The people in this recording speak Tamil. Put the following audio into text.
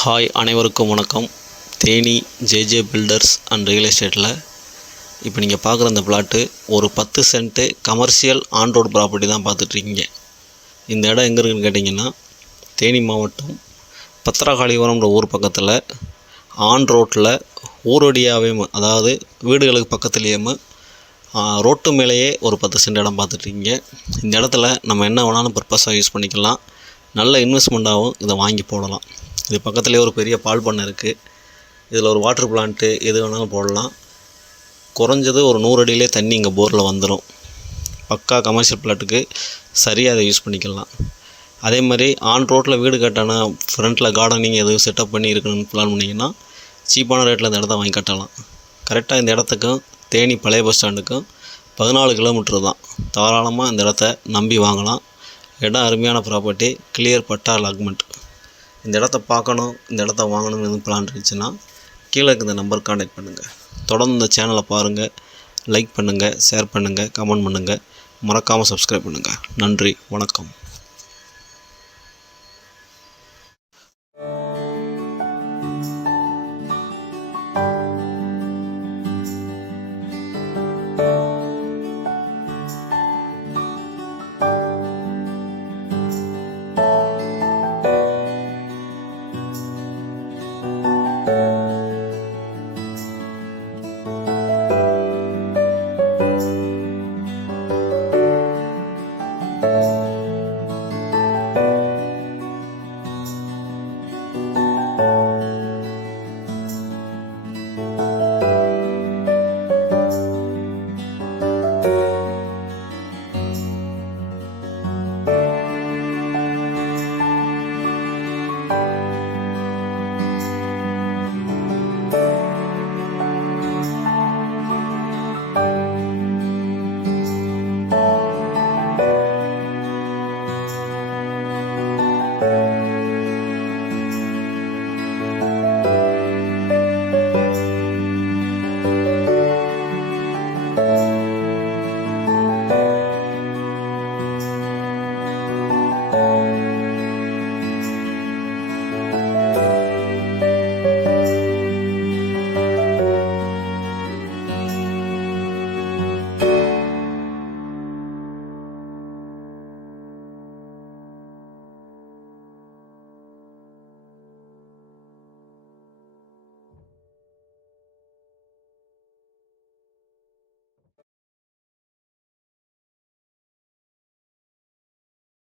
ஹாய் அனைவருக்கும் வணக்கம். Theni JJ builders and real எஸ்டேட்டில் இப்போ நீங்கள் பார்க்குற இந்த பிளாட்டு ஒரு 10 cent commercial on road property தான் பார்த்துட்ருக்கீங்க. இந்த இடம் எங்கே இருக்குதுன்னு கேட்டிங்கன்னா, தேனி மாவட்டம் பத்திரகாளிபுரம்ன்ற ஊர் பக்கத்தில் ஆன் ரோட்டில் ஊரடியாவே, அதாவது வீடுகளுக்கு பக்கத்துலேயுமே ரோட்டு மேலேயே ஒரு 10 சென்ட் இடம் பார்த்துட்ருக்கீங்க. இந்த இடத்துல நம்ம என்ன வேணாலும் பர்பஸாக யூஸ் பண்ணிக்கலாம். நல்ல இன்வெஸ்ட்மெண்ட்டாகவும் இதை வாங்கி போடலாம். இது பக்கத்துலேயே ஒரு பெரிய பால் பண்ணை இருக்குது. இதில் ஒரு வாட்டர் பிளான்ட்டு எது வேணாலும் போடலாம். குறைஞ்சது ஒரு 100 அடியிலே தண்ணி இங்கே போரில் வந்துடும். பக்கா கமர்ஷியல் பிளாட்டுக்கு சரியாக அதை யூஸ் பண்ணிக்கலாம். அதே மாதிரி ஆன் ரோட்டில் வீடு கட்டானா ஃப்ரண்ட்டில் கார்டனிங் எதுவும் செட்டப் பண்ணி இருக்கணும்னு பிளான் பண்ணிங்கன்னா சீப்பான ரேட்டில் இந்த இடத்த வாங்கி கட்டலாம். கரெக்டாக இந்த இடத்துக்கும் தேனி பழைய பஸ் ஸ்டாண்டுக்கும் 14 கிலோமீட்டர் தான். தாராளமாக இந்த இடத்த நம்பி வாங்கலாம். இடம் அருமையான ப்ராப்பர்ட்டி, கிளியர் பட்டா அலாட்மெண்ட். இந்த இடத்த பார்க்கணும், இந்த இடத்த வாங்கணும்னு எதுவும் பிளான் இருந்துச்சுன்னா கீழே இந்த நம்பருக்கு கான்டாக்ட் பண்ணுங்கள். தொடர்ந்து இந்த சேனலை பாருங்கள், லைக் பண்ணுங்கள், ஷேர் பண்ணுங்கள், கமெண்ட் பண்ணுங்கள், மறக்காமல் சப்ஸ்கிரைப் பண்ணுங்கள். நன்றி, வணக்கம்.